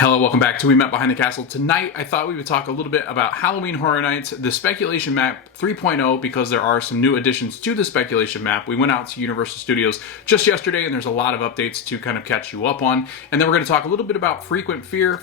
Hello, welcome back to We Met Behind the Castle. Tonight, I thought we would talk a little bit about Halloween Horror Nights, the Speculation Map 3.0, because there are some new additions to the Speculation Map. We went out to Universal Studios just yesterday, and there's a lot of updates to kind of catch you up on. And then we're going to talk a little bit about Frequent Fear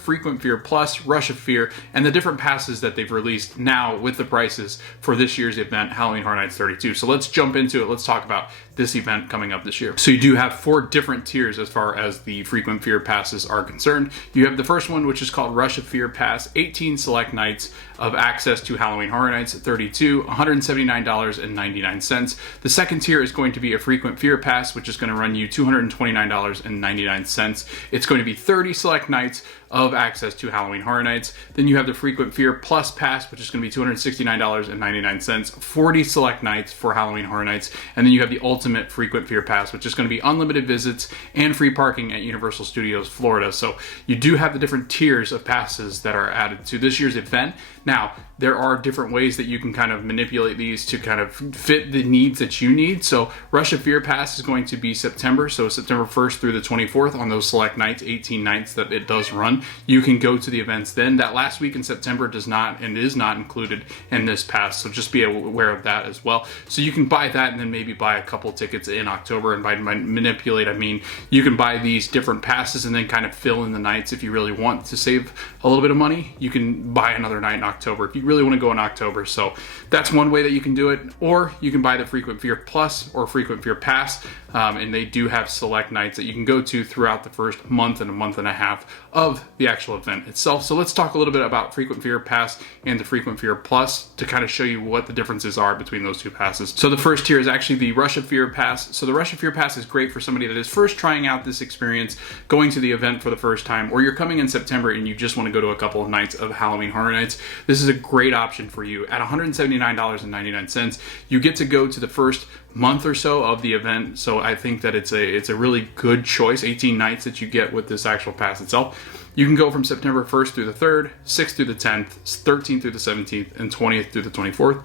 Plus, Rush of Fear, and the different passes that they've released now with the prices for this year's event, Halloween Horror Nights 32. So let's jump into it. Let's talk about this event coming up this year. So you do have 4 different tiers as far as the Frequent Fear passes are concerned. You have the first one, which is called Rush of Fear Pass, 18 select nights of access to Halloween Horror Nights at 32, $179.99. The second tier is going to be a Frequent Fear Pass, which is going to run you $229.99. It's going to be 30 select nights of access to Halloween Horror Nights. Then you have the Frequent Fear Plus Pass, which is going to be $269.99, 40 select nights for Halloween Horror Nights. And then you have the Ultimate Frequent Fear Pass, which is going to be unlimited visits and free parking at Universal Studios Florida. So you do have the different tiers of passes that are added to this year's event. Now, there are different ways that you can kind of manipulate these to kind of fit the needs that you need. So Rush of Fear Pass is going to be September, so September 1st through the 24th on those select nights, 18 nights that it does run. You can go to the events then. That last week in September does not and is not included in this pass, so just be aware of that as well. So you can buy that and then maybe buy a couple tickets in October. And by manipulate, I mean you can buy these different passes and then kind of fill in the nights. If you really want to save a little bit of money, you can buy another night in October if you really want to go in October. So that's one way that you can do it. Or you can buy the Frequent Fear Plus or Frequent Fear Pass, and they do have select nights that you can go to throughout the first month and a month and a half of the actual event itself. So let's talk a little bit about Frequent Fear Pass and the Frequent Fear Plus to kind of show you what the differences are between those two passes. So the first tier is actually the Rush of Fear Pass. So the Rush of Fear Pass is great for somebody that is first trying out this experience, going to the event for the first time, or you're coming in September and you just want to go to a couple of nights of Halloween Horror Nights. This is a great option for you. At $179.99, you get to go to the first month or so of the event. So I think that it's a really good choice. 18 nights that you get with this actual pass itself. You can go from September 1st through the 3rd, 6th through the 10th, 13th through the 17th, and 20th through the 24th.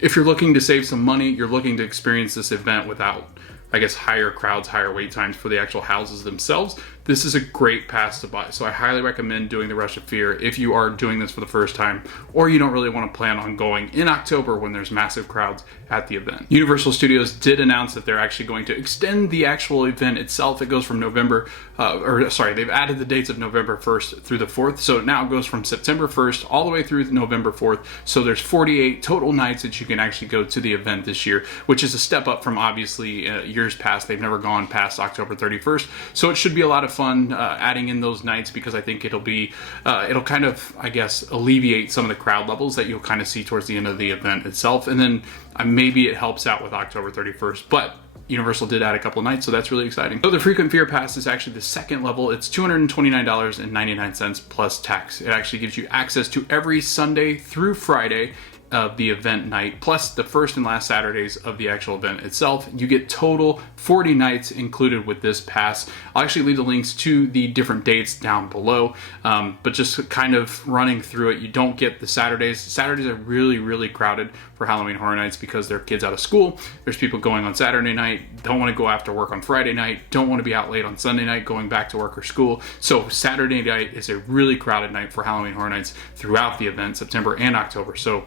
If you're looking to save some money, you're looking to experience this event without, I guess, higher crowds, higher wait times for the actual houses themselves, this is a great pass to buy. So I highly recommend doing the Rush of Fear if you are doing this for the first time, or you don't really want to plan on going in October when there's massive crowds at the event. Universal Studios did announce that they're actually going to extend the actual event itself. It goes from they've added the dates of November 1st through the 4th. So it now goes from September 1st all the way through November 4th. So there's 48 total nights that you can actually go to the event this year, which is a step up from obviously years past. They've never gone past October 31st. So it should be a lot of fun adding in those nights, because I think it'll kind of, I guess, alleviate some of the crowd levels that you'll kind of see towards the end of the event itself. And then maybe it helps out with October 31st, but Universal did add a couple of nights, so that's really exciting. So the Frequent Fear Pass is actually the second level. It's $229.99 plus tax. It actually gives you access to every Sunday through Friday of the event night, plus the first and last Saturdays of the actual event itself. You get total 40 nights included with this pass. I'll actually leave the links to the different dates down below, but just kind of running through it, you don't get the Saturdays. Saturdays are really, really crowded for Halloween Horror Nights because there are kids out of school. There's people going on Saturday night, don't want to go after work on Friday night, don't want to be out late on Sunday night going back to work or school. So Saturday night is a really crowded night for Halloween Horror Nights throughout the event, September and October. So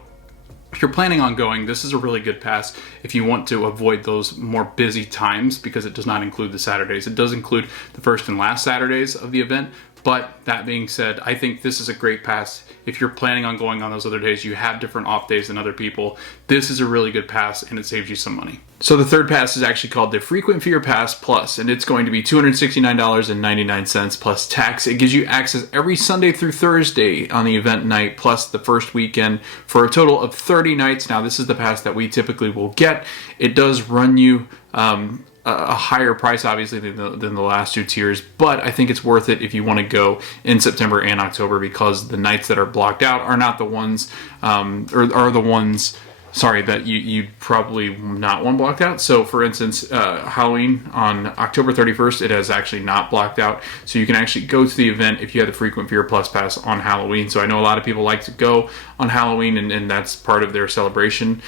if you're planning on going, this is a really good pass if you want to avoid those more busy times, because it does not include the Saturdays. It does include the first and last Saturdays of the event, but that being said, I think this is a great pass. If you're planning on going on those other days, you have different off days than other people, this is a really good pass and it saves you some money. So the third pass is actually called the Frequent Fear Pass Plus, and it's going to be $269.99 plus tax. It gives you access every Sunday through Thursday on the event night, plus the first weekend, for a total of 30 nights. Now, this is the pass that we typically will get. It does run you a higher price, obviously, than the last two tiers, but I think it's worth it if you want to go in September and October, because the nights that are blocked out are not the ones, or are the ones sorry, that you'd probably not want blocked out. So for instance, Halloween on October 31st, it has actually not blocked out. So you can actually go to the event if you have the Frequent Fear Plus Pass on Halloween. So I know a lot of people like to go on Halloween, and that's part of their celebration.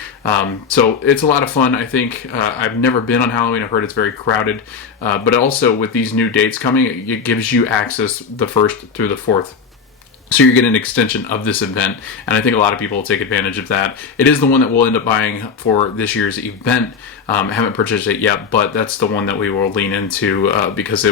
So it's a lot of fun. I think I've never been on Halloween. I've heard it's very crowded. But also with these new dates coming, it gives you access the 1st through the 4th. So you're getting an extension of this event, and I think a lot of people will take advantage of that. It is the one that we'll end up buying for this year's event. I haven't purchased it yet, but that's the one that we will lean into because I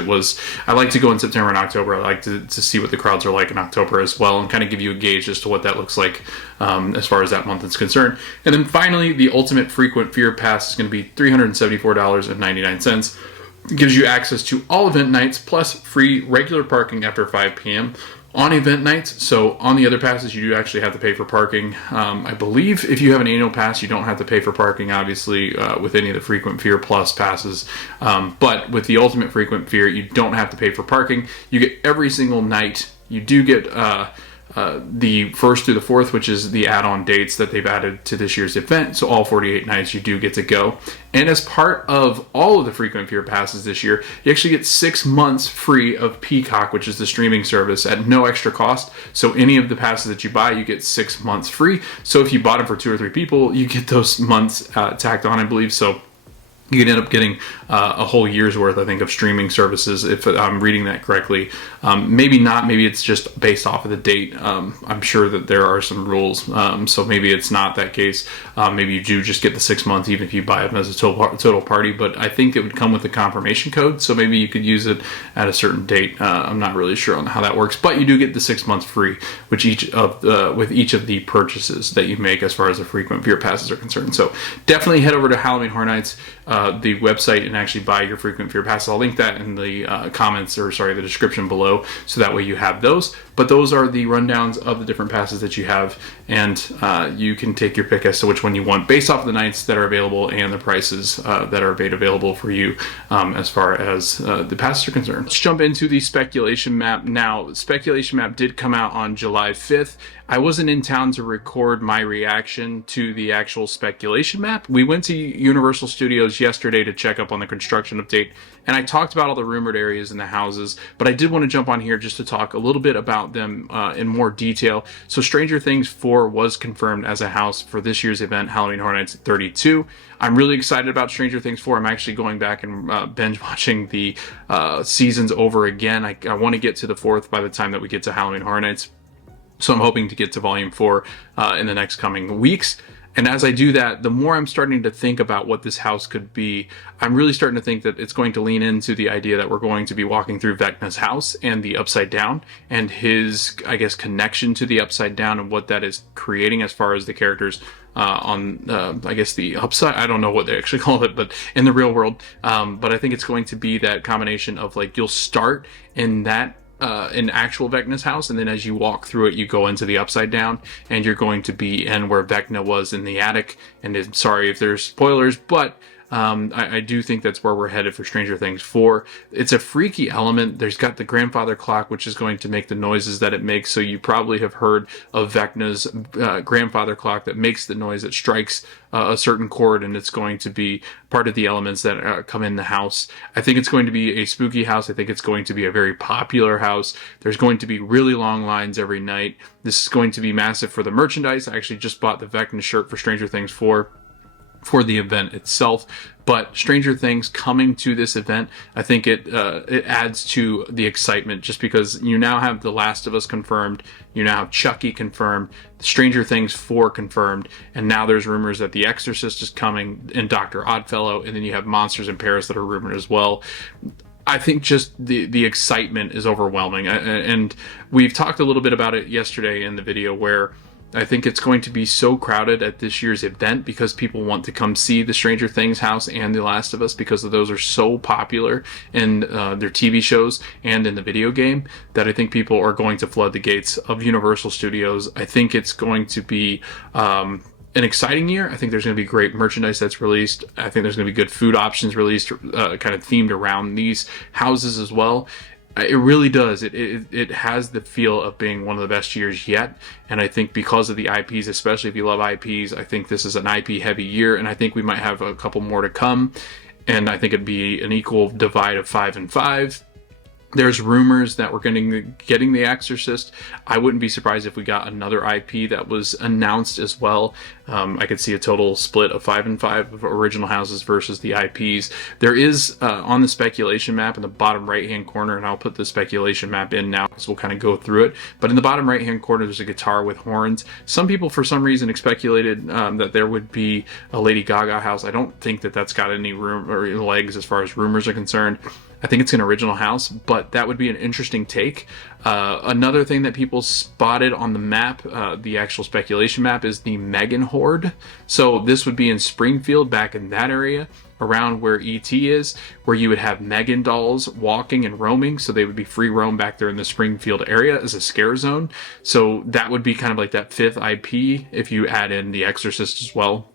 like to go in September and October. I like to see what the crowds are like in October as well, and kind of give you a gauge as to what that looks like as far as that month is concerned. And then finally, the Ultimate Frequent Fear Pass is going to be $374.99. It gives you access to all event nights plus free regular parking after 5 p.m. on event nights. So on the other passes, you do actually have to pay for parking. I believe if you have an annual pass, you don't have to pay for parking, obviously, with any of the Frequent Fear Plus passes. But with the Ultimate Frequent Fear, you don't have to pay for parking. You get every single night. You do get the 1st through the 4th, which is the add-on dates that they've added to this year's event. So all 48 nights you do get to go. And as part of all of the Frequent Fear passes this year, you actually get 6 months free of Peacock, which is the streaming service, at no extra cost. So any of the passes that you buy, you get 6 months free. So if you bought them for 2 or 3 people, you get those months tacked on, I believe. So you could end up getting a whole year's worth, I think, of streaming services, if I'm reading that correctly. Maybe not. Maybe it's just based off of the date. I'm sure that there are some rules, so maybe it's not that case. Maybe you do just get the 6 months, even if you buy them as a total party. But I think it would come with a confirmation code, so maybe you could use it at a certain date. I'm not really sure on how that works, but you do get the 6 months free, with each of the purchases that you make as far as the Frequent Fear passes are concerned. So definitely head over to Halloween Horror Nights, the website, and actually buy your Frequent Fear Pass. I'll link that in the the description below, so that way you have those. But those are the rundowns of the different passes that you have, and you can take your pick as to which one you want based off of the nights that are available and the prices that are made available for you as far as the passes are concerned. Let's jump into the speculation map now. The speculation map did come out on July 5th. I wasn't in town to record my reaction to the actual speculation map. We went to Universal Studios yesterday to check up on the construction update, and I talked about all the rumored areas in the houses, but I did want to jump on here just to talk a little bit about them in more detail. So Stranger Things 4 was confirmed as a house for this year's event, Halloween Horror Nights 32. I'm really excited about Stranger Things 4. I'm actually going back and binge watching the seasons over again. I want to get to the 4th by the time that we get to Halloween Horror Nights. So I'm hoping to get to volume 4 in the next coming weeks. And as I do that, the more I'm starting to think about what this house could be, I'm really starting to think that it's going to lean into the idea that we're going to be walking through Vecna's house and the Upside Down, and his, I guess, connection to the Upside Down and what that is creating as far as the characters on, I guess, the upside. I don't know what they actually call it, but in the real world. But I think it's going to be that combination of, like, you'll start in that in actual Vecna's house, and then as you walk through it, you go into the Upside Down, and you're going to be in where Vecna was in the attic. And I'm sorry if there's spoilers, but I do think that's where we're headed for Stranger Things 4. It's a freaky element. There's got the grandfather clock, which is going to make the noises that it makes. So you probably have heard of Vecna's grandfather clock that makes the noise that strikes a certain chord, and it's going to be part of the elements that come in the house. I think it's going to be a spooky house. I think it's going to be a very popular house. There's going to be really long lines every night. This is going to be massive for the merchandise. I actually just bought the Vecna shirt for Stranger Things 4 for the event itself. But Stranger Things coming to this event, I think it adds to the excitement, just because you now have The Last of Us confirmed, you now have Chucky confirmed, Stranger Things 4 confirmed, and now there's rumors that The Exorcist is coming, and Dr. Oddfellow, and then you have Monsters in Paris that are rumored as well. I think just the excitement is overwhelming, and we've talked a little bit about it yesterday in the video, where I think it's going to be so crowded at this year's event because people want to come see the Stranger Things house and The Last of Us, because those are so popular in their TV shows and in the video game, that I think people are going to flood the gates of Universal Studios. I think it's going to be an exciting year. I think there's going to be great merchandise that's released. I think there's going to be good food options released, kind of themed around these houses as well. It really does. It has the feel of being one of the best years yet. And I think because of the IPs, especially if you love IPs, I think this is an IP heavy year. And I think we might have a couple more to come. And I think it'd be an equal divide of 5 and 5. There's rumors that we're getting The Exorcist. I wouldn't be surprised if we got another IP that was announced as well. I could see a total split of 5 and 5 of original houses versus the IPs. There is on the speculation map in the bottom right hand corner, and I'll put the speculation map in now because we'll kind of go through it. But in the bottom right hand corner, there's a guitar with horns. Some people, for some reason, speculated that there would be a Lady Gaga house. I don't think that that's got any room or legs as far as rumors are concerned. I think it's an original house, but that would be an interesting take. Another thing that people spotted on the map, the actual speculation map, is the Megan Horde. So this would be in Springfield, back in that area, around where ET is, where you would have Megan dolls walking and roaming. So they would be free roam back there in the Springfield area as a scare zone. So that would be kind of like that 5th IP if you add in The Exorcist as well,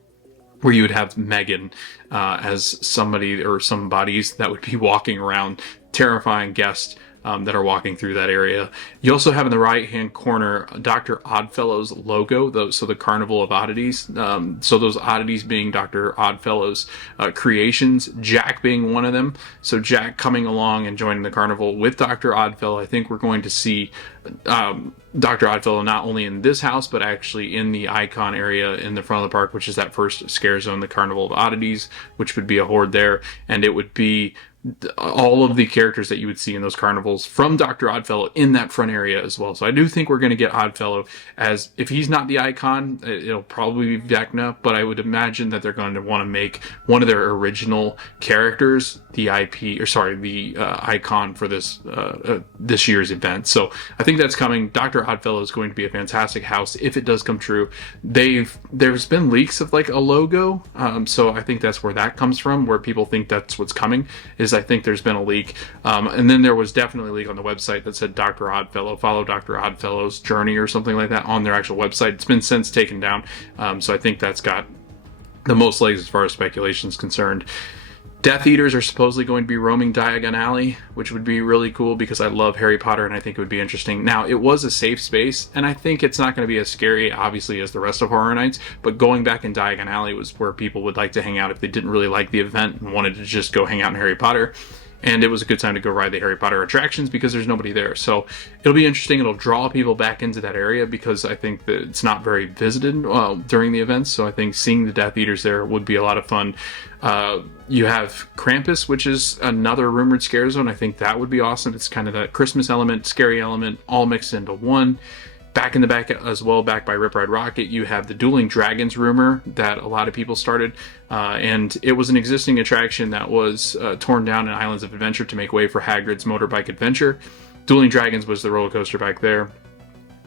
where you would have Megan as somebody or some bodies that would be walking around, terrifying guests that are walking through that area. You also have in the right-hand corner Dr. Oddfellow's logo, so the Carnival of Oddities. So those oddities being Dr. Oddfellow's creations, Jack being one of them. So Jack coming along and joining the carnival with Dr. Oddfellow. I think we're going to see Dr. Oddfellow not only in this house, but actually in the icon area in the front of the park, which is that first scare zone, the Carnival of Oddities, which would be a horde there. And it would be all of the characters that you would see in those carnivals from Dr. Oddfellow in that front area as well. So I do think we're going to get Oddfellow, as if he's not the icon, it'll probably be Vecna, but I would imagine that they're going to want to make one of their original characters the icon for this year's event. So I think that's coming. Dr. Oddfellow is going to be a fantastic house if it does come true. There's been leaks of like a logo, so I think that's where that comes from, where people think that's what's coming. I think there's been a leak. And then there was definitely a leak on the website that said Dr. Oddfellow, follow Dr. Oddfellow's journey or something like that on their actual website. It's been since taken down. So I think that's got the most legs as far as speculation is concerned. Death Eaters are supposedly going to be roaming Diagon Alley, which would be really cool because I love Harry Potter and I think it would be interesting. Now, it was a safe space, and I think it's not going to be as scary, obviously, as the rest of Horror Nights, but going back in Diagon Alley was where people would like to hang out if they didn't really like the event and wanted to just go hang out in Harry Potter. And it was a good time to go ride the Harry Potter attractions because there's nobody there. So it'll be interesting. It'll draw people back into that area because I think that it's not very visited during the events. So I think seeing the Death Eaters there would be a lot of fun. You have Krampus, which is another rumored scare zone. I think that would be awesome. It's kind of that Christmas element, scary element, all mixed into one. Back in the back as well, back by Rip Ride Rocket, you have the Dueling Dragons rumor that a lot of people started. And it was an existing attraction that was torn down in Islands of Adventure to make way for Hagrid's Motorbike Adventure. Dueling Dragons was the roller coaster back there.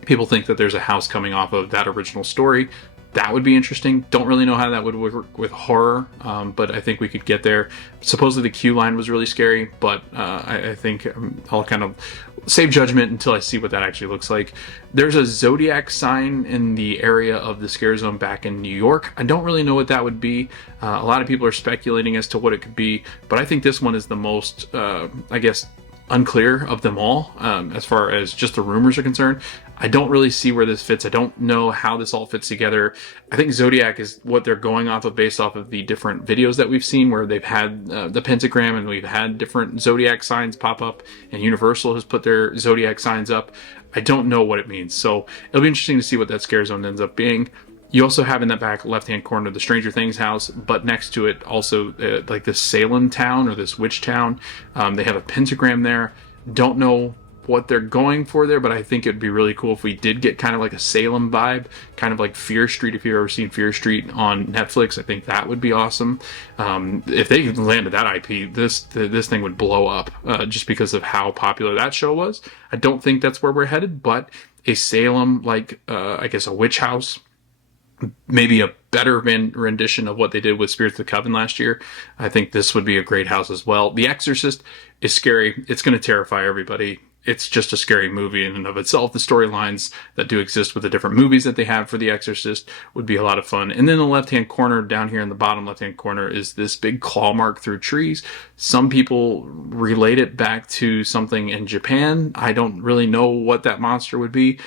People think that there's a house coming off of that original story. That would be interesting. Don't really know how that would work with horror, but I think we could get there. Supposedly the queue line was really scary, but I think I'll kind of save judgment until I see what that actually looks like. There's a Zodiac sign in the area of the scare zone back in New York. I don't really know what that would be. A lot of people are speculating as to what it could be, but I think this one is the most, unclear of them all as far as just the rumors are concerned. I don't really see where this fits. I don't know how this all fits together. I think Zodiac is what they're going off of based off of the different videos that we've seen where they've had the pentagram and we've had different Zodiac signs pop up, and Universal has put their Zodiac signs up. I don't know what it means. So it'll be interesting to see what that scare zone ends up being. You also have in that back left-hand corner the Stranger Things house, but next to it also like this Salem town or this witch town. They have a pentagram there. Don't know what they're going for there, but I think it'd be really cool if we did get kind of like a Salem vibe, kind of like Fear Street. If you've ever seen Fear Street on Netflix, I think that would be awesome. If they landed that IP, this thing would blow up just because of how popular that show was. I don't think that's where we're headed, but a Salem, like I guess a witch house, maybe a better rendition of what they did with Spirits of the Coven last year. I think this would be a great house as well. The Exorcist is scary. It's going to terrify everybody. it's just a scary movie in and of itself. The storylines that do exist with the different movies that they have for The Exorcist would be a lot of fun. And then the left-hand corner, down here in the bottom left-hand corner, is this big claw mark through trees. Some people relate it back to something in Japan. I don't really know what that monster would be.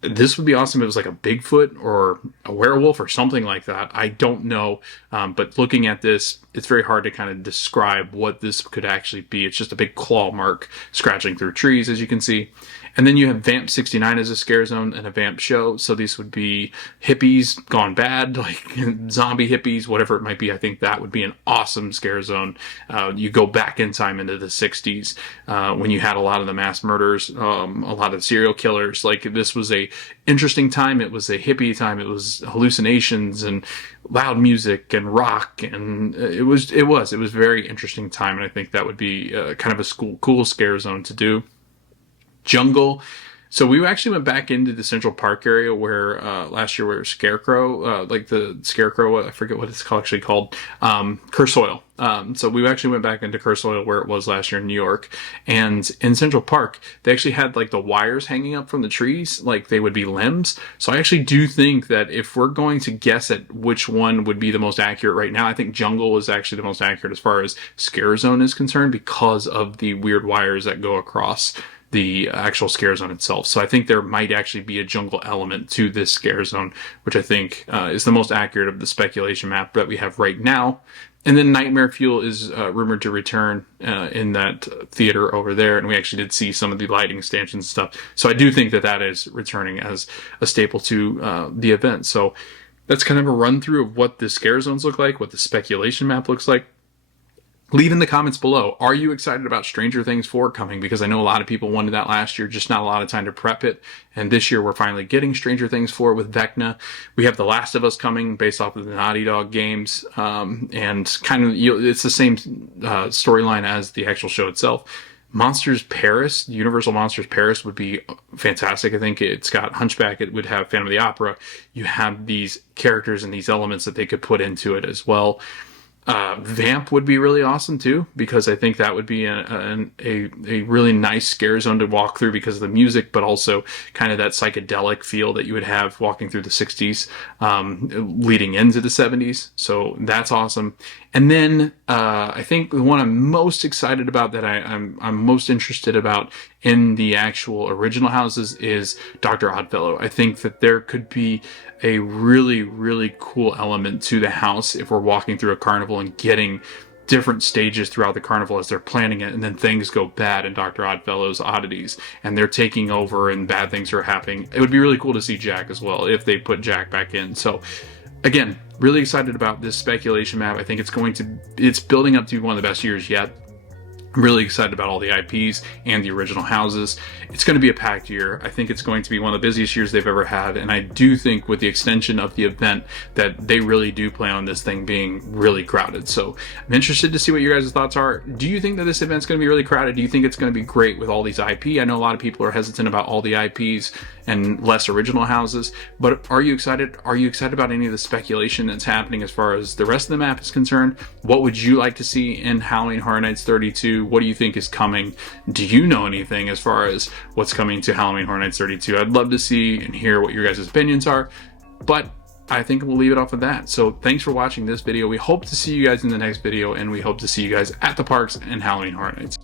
This would be awesome if it was like a Bigfoot or a werewolf or something like that. I don't know. But looking at this, it's very hard to kind of describe what this could actually be. It's just a big claw mark scratching through trees, as you can see. And then you have Vamp 69 as a scare zone and a Vamp show. So these would be hippies gone bad, like zombie hippies, whatever it might be. I think that would be an awesome scare zone. You go back in time into the 60s when you had a lot of the mass murders, a lot of serial killers. Like, this was a interesting time. It was a hippie time. It was hallucinations and loud music and rock, and it was very interesting time. And I think that would be kind of a cool scare zone to do. Jungle. So we actually went back into the Central Park area where last year where Scarecrow, like the Scarecrow, I forget what it's actually called, Curse Oil. So we actually went back into Curse Oil where it was last year in New York. And in Central Park, they actually had like the wires hanging up from the trees, like they would be limbs. So I actually do think that if we're going to guess at which one would be the most accurate right now, I think Jungle is actually the most accurate as far as scare zone is concerned because of the weird wires that go across the actual scare zone itself. So I think there might actually be a jungle element to this scare zone, which I think is the most accurate of the speculation map that we have right now. And then Nightmare Fuel is rumored to return in that theater over there. And we actually did see some of the lighting stanchions and stuff. So I do think that that is returning as a staple to the event. So that's kind of a run through of what the scare zones look like, what the speculation map looks like. Leave in the comments below, are you excited about Stranger Things 4 coming? Because I know a lot of people wanted that last year, just not a lot of time to prep it. And this year we're finally getting Stranger Things 4 with Vecna. We have The Last of Us coming based off of the Naughty Dog games. And kind of, it's the same storyline as the actual show itself. Monsters Paris, Universal Monsters Paris would be fantastic. I think it's got Hunchback, it would have Phantom of the Opera. You have these characters and these elements that they could put into it as well. Vamp would be really awesome too, because I think that would be a really nice scare zone to walk through because of the music, but also kind of that psychedelic feel that you would have walking through the 60s, leading into the 70s. So that's awesome. And then I think the one I'm most excited about, that I'm most interested about in the actual original houses, is Dr. Oddfellow. I think that there could be a really, really cool element to the house if we're walking through a carnival and getting different stages throughout the carnival as they're planning it, and then things go bad in Dr. Oddfellow's oddities and they're taking over and bad things are happening. It would be really cool to see Jack as well if they put Jack back in. So again, really excited about this speculation map. I think it's building up to be one of the best years yet. I'm really excited about all the IPs and the original houses. It's going to be a packed year. I think it's going to be one of the busiest years they've ever had. And I do think with the extension of the event that they really do plan on this thing being really crowded. So I'm interested to see what your guys' thoughts are. Do you think that this event's going to be really crowded? Do you think it's going to be great with all these IP? I know a lot of people are hesitant about all the IPs and less original houses, but are you excited? Are you excited about any of the speculation that's happening as far as the rest of the map is concerned? What would you like to see in Halloween Horror Nights 32? What do you think is coming? Do you know anything as far as what's coming to Halloween Horror Nights 32? I'd love to see and hear what your guys' opinions are, but I think we'll leave it off of that. So thanks for watching this video. We hope to see you guys in the next video, and we hope to see you guys at the parks and Halloween Horror Nights.